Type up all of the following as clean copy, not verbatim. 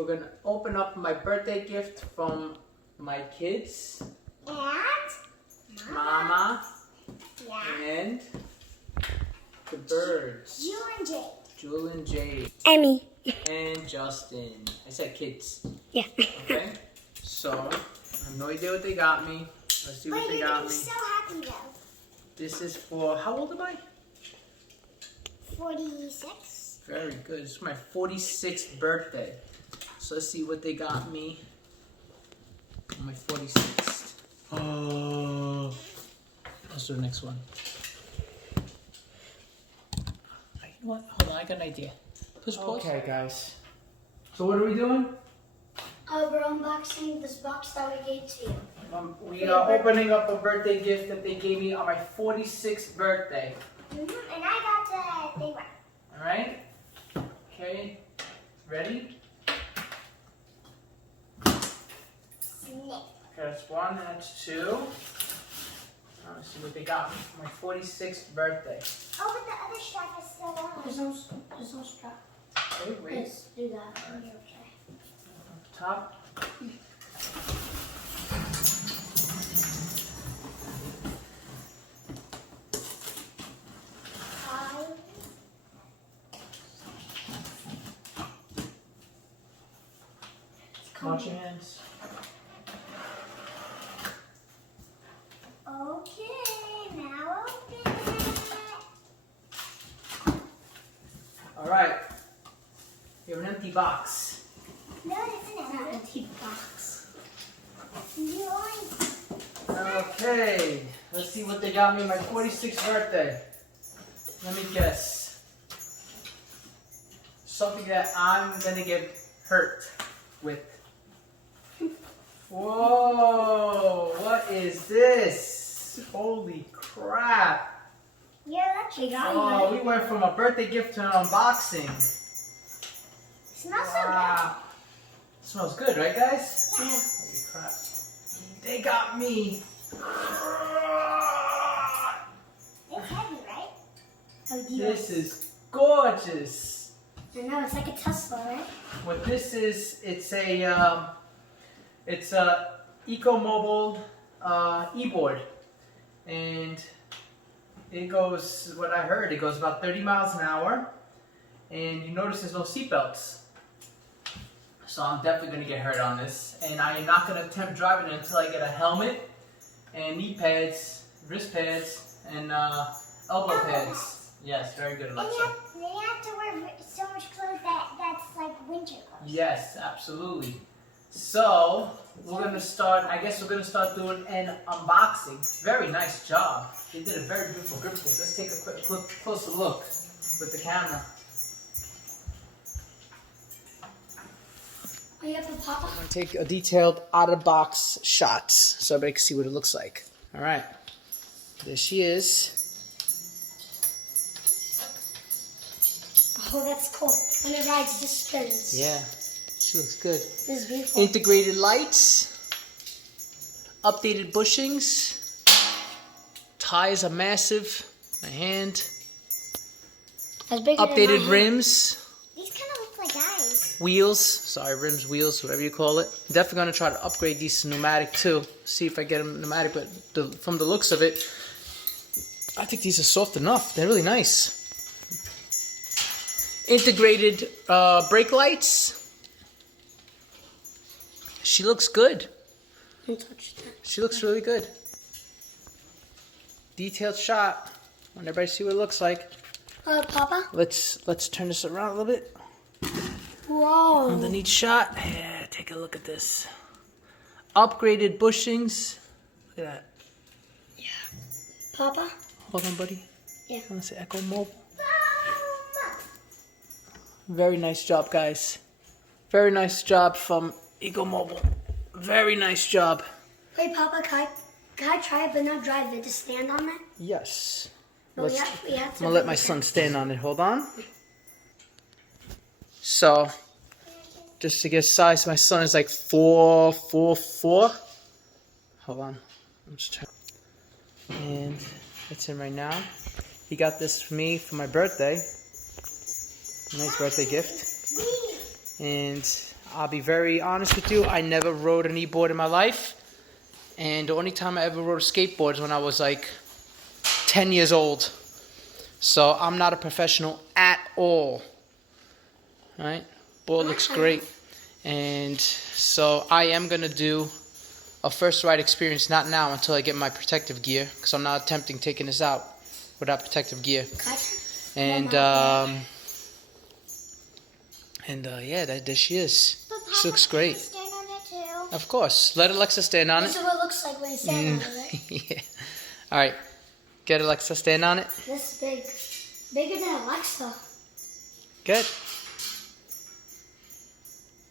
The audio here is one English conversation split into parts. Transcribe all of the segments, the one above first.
we're gonna open up my birthday gift from my kids. And Mama. Yeah. And the birds. Jewel and Jade. Jewel and Jade. Emmy. And Justin. I said kids. Yeah. Okay? So, I have no idea what they got me. Let's see what they got me. But you're so happy though. This is for, how old am I? 46. Very good. It's my 46th birthday. So let's see what they got me on my 46th. Oh. Let's do the next one. You know what? Hold on, I got an idea. Push pause. Okay, guys. So what are we doing? We're unboxing this box that we gave to you. We are opening up a birthday gift that they gave me on my 46th birthday. And I got the thing right. Alright? Okay. Ready? Snip. Okay, that's one, that's two. Let's see what they got me for my 46th birthday. Oh, but the other strap is still on. There's no strap. Wait. Let's do that. Okay. Top. Watch your hands. Okay, now open it. Alright. You have an empty box. No, it's an empty box. Okay. Let's see what they got me on my 46th birthday. Let me guess. Something that I'm gonna get hurt with. Whoa! What is this? Holy crap! Yeah, that's big. Oh, we went from a birthday gift to an unboxing. Smells so good. It smells good, right, guys? Yeah. Holy crap! They got me. It's heavy, right? Oh, This is gorgeous. I know, it's like a Tesla, right? What this is, it's a Ecomoble e-board, and it goes, what I heard, it goes about 30 miles an hour, and you notice there's no seatbelts. So I'm definitely going to get hurt on this, and I am not going to attempt driving it until I get a helmet and knee pads, wrist pads, and elbow pads. Yes, very good, Alexa. And you have to wear so much clothes that's like winter clothes. Yes, absolutely. So, we're going to start, I guess we're going to start doing an unboxing. Very nice job. They did a very beautiful grip tape. Let's take a quick closer look with the camera. Oh, you have to pop I'm going to take a detailed out-of-box shots so everybody can see what it looks like. All right. There she is. Oh, that's cool. When it rides, just spins. Yeah, she looks good. This is beautiful. Integrated lights. Updated bushings. Tires are massive. My hand. That's bigger Updated than my rims. These kind of look like eyes. Wheels. Sorry, rims, wheels, whatever you call it. Definitely going to try to upgrade these to pneumatic too. See if I get them pneumatic, but from the looks of it, I think these are soft enough. They're really nice. Integrated brake lights. She looks good. Don't touch that. She looks really good. Detailed shot. I want everybody to see what it looks like. Papa? Let's turn this around a little bit. Whoa. Underneath shot. Yeah, take a look at this. Upgraded bushings. Look at that. Yeah. Papa? Hold on, buddy. Yeah. I want to say Ecomoble. Very nice job, guys. Very nice job from Ecomobl. Very nice job. Wait, Papa, can I try it but not drive it? Just stand on it? Yes. No, I'm we have to going to let my son stand on it. Hold on. So, just to get size, my son is like 4'4". Hold on. I'm just trying. And it's in right now. He got this for me for my birthday. Nice birthday gift. And I'll be very honest with you. I never rode an e-board in my life. And the only time I ever rode a skateboard is when I was like 10 years old. So I'm not a professional at all. Right? Board looks great. And so I am going to do a first ride experience, not now until I get my protective gear, because I'm not attempting taking this out without protective gear. And yeah, there she is. She looks great. Stand on it too. Of course. Let Alexa stand on it. This is what it looks like when you stand on it. Yeah. All right. Get Alexa stand on it. This is big. Bigger than Alexa. Good.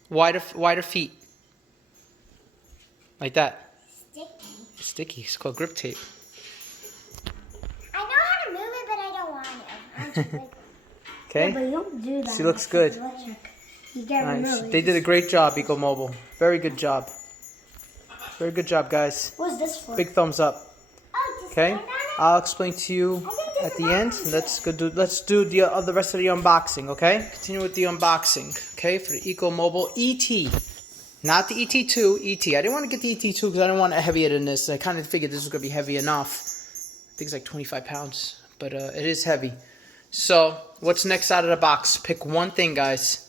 Wider feet. Like that. Sticky. Sticky. It's called grip tape. I know how to move it, but I don't want to. Okay. Yeah, but you don't do that. She looks good. Electric. You get Nice. removed. They did a great job, Ecomobl. Very good job. Very good job, guys. What's this for? Big thumbs up. Oh, just Okay. stand on it? I'll explain to you at the end. Let's do the rest of the unboxing. Okay. Continue with the unboxing. Okay, for the Ecomobl ET. Not the ET2, ET. I didn't want to get the ET2 because I didn't want it heavier than this. I kind of figured this was going to be heavy enough. I think it's like 25 pounds, but it is heavy. So, what's next out of the box? Pick one thing, guys.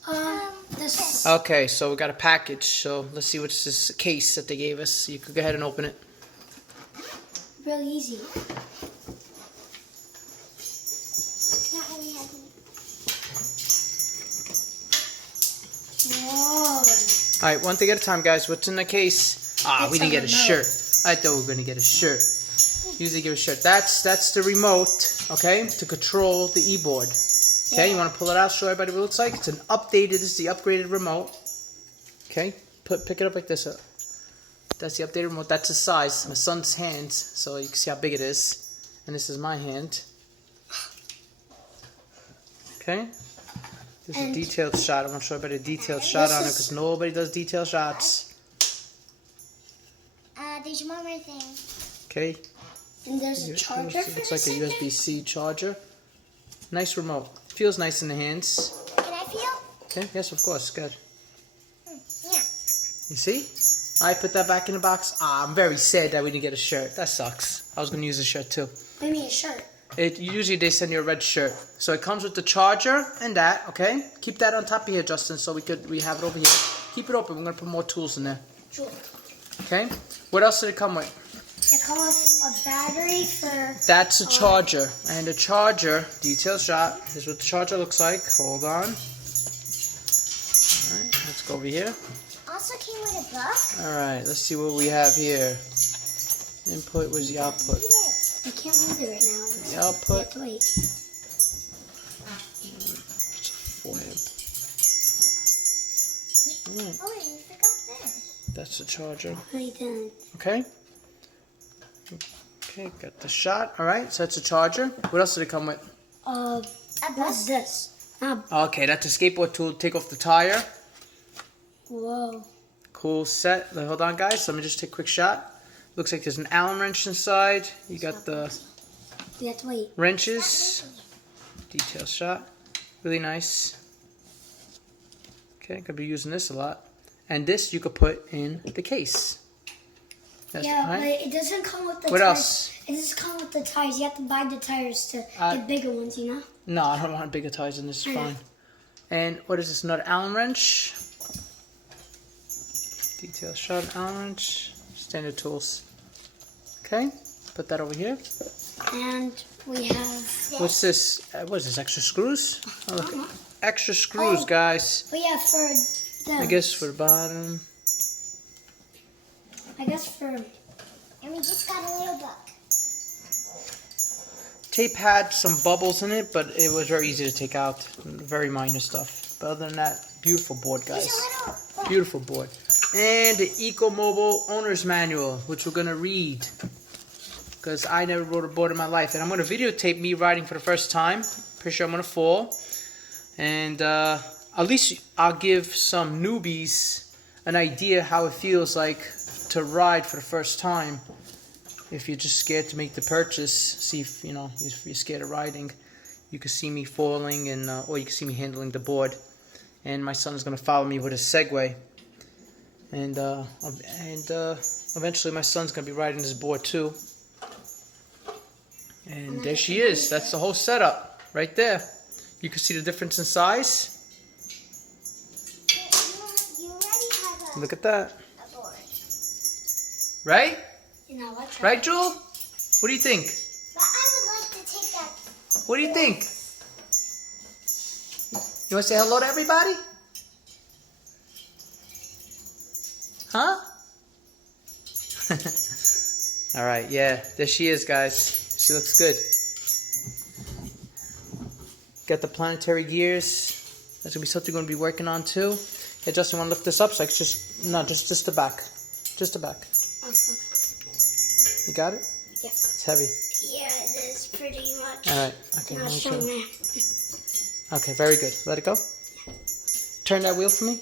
This. Okay, so we got a package. So, let's see what's this case that they gave us. You could go ahead and open it. Really easy. It's not really heavy. Whoa. Alright, one thing at a time, guys. What's in the case? We didn't get a shirt. I thought we were going to get a shirt. Usually give a shirt. That's the remote, okay, to control the e-board. Okay, you want to pull it out, show everybody what it looks like. It's an updated, this is the upgraded remote. Okay, pick it up like this. That's the updated remote. That's the size. My son's hands, so you can see how big it is. And this is my hand. Okay. This is a detailed shot. I want to show everybody a detailed shot on it because nobody does detailed shots. There's one more thing. Okay. And there's a charger for Looks like a USB-C charger. Nice remote. Feels nice in the hands. Can I feel? Okay. Yes, of course. Good. Yeah. You see? I put that back in the box. I'm very sad that we didn't get a shirt. That sucks. I was going to use a shirt too. Give me a shirt. Usually they send you a red shirt. So it comes with the charger and that, okay? Keep that on top of here, Justin, so we have it over here. Keep it open. We're going to put more tools in there. Sure. Okay? What else did it come with? It comes with a battery for... That's a charger. And the charger, detailed shot. Here's what the charger looks like. Hold on. Alright, let's go over here. Also came with a book. Alright, let's see what we have here. Input, where's the output? I can't move it right now. The output. Wait. It's a forehead. Alright, Oh, wait, you forgot this. that's the charger. I didn't. Okay. Okay, got the shot. Alright, so that's a charger. What else did it come with? What's this? Okay, that's a skateboard tool to take off the tire. Whoa. Cool set. Hold on, guys. Let me just take a quick shot. Looks like there's an Allen wrench inside. You got the You have to wait. wrenches. Detail shot. Really nice. Okay, could be using this a lot. And this you could put in the case. That's Yeah, right. but it doesn't come with the What tires. else? It doesn't come with the tires. You have to buy the tires to get bigger ones, you know? No, I don't want bigger tires than this. Is fine. And what is this? Another Allen wrench. Detail shot, Allen wrench. Standard tools. Okay, put that over here. And we have... What's this? What is this? Extra screws? Oh, look. Extra screws, guys. But yeah, for the... I guess for the bottom. I guess for... And we just got a little book. Tape had some bubbles in it, but it was very easy to take out. Very minor stuff. But other than that, beautiful board, guys. Beautiful board. And the Ecomobl Owner's Manual, which we're going to read. Because I never rode a board in my life. And I'm going to videotape me riding for the first time. Pretty sure I'm going to fall. And at least I'll give some newbies an idea how it feels like to ride for the first time. If you're just scared to make the purchase, see if if you're scared of riding, you can see me falling, and or you can see me handling the board. and my son's gonna follow me with a Segway, and eventually my son's gonna be riding this board too. And there she is. That's the whole setup right there. You can see the difference in size. You already have Look at that. a board. Right? You know what's Right, Jewel? What do you think? But I would like to take that. What do you think? You want to say hello to everybody? Huh? All right, yeah, there she is, guys. She looks good. Got the planetary gears. That's gonna be something we're gonna be working on too. Hey, Justin, want to lift this up so I can just the back, just the back. Okay. You got it? Yeah. It's heavy. Yeah, it is pretty much. All right. Okay. Not let me so show you. mad. Okay, very good. Let it go. Turn that wheel for me.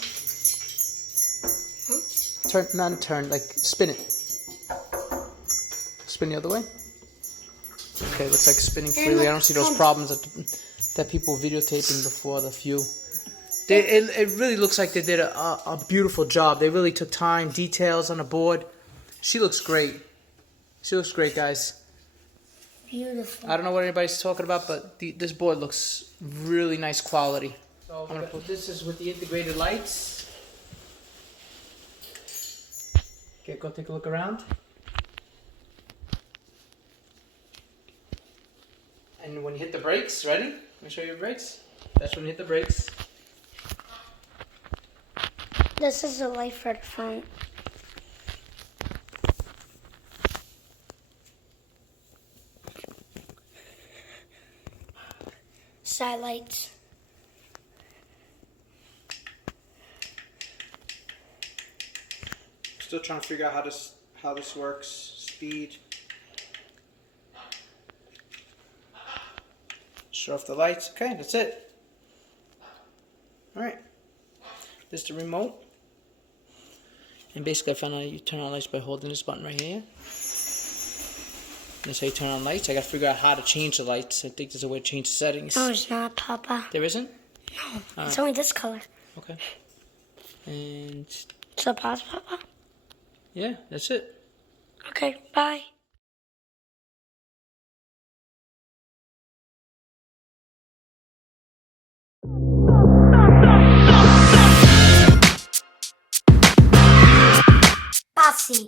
Turn, like spin it. Spin the other way. Okay, looks like it's spinning freely. I don't see those problems that people were videotaping before the few. It really looks like they did a beautiful job. They really took time, details on the board. She looks great. She looks great, guys. Beautiful. I don't know what anybody's talking about, but this board looks really nice quality. So I'm gonna put this is with the integrated lights. Okay, go take a look around. And when you hit the brakes, ready? Let me show you your brakes. That's when you hit the brakes. This is the light for the front. Side lights. Still trying to figure out how this works. Speed. Shut off the lights. Okay, that's it. Alright. This is the remote. And basically I found out you turn on lights by holding this button right here. That's how you turn on lights. I gotta figure out how to change the lights. I think there's a way to change the settings. No, it's not, Papa. There isn't? No, it's only this color. Okay. And So pause, Papa. yeah, that's it. Okay, bye. Bossy.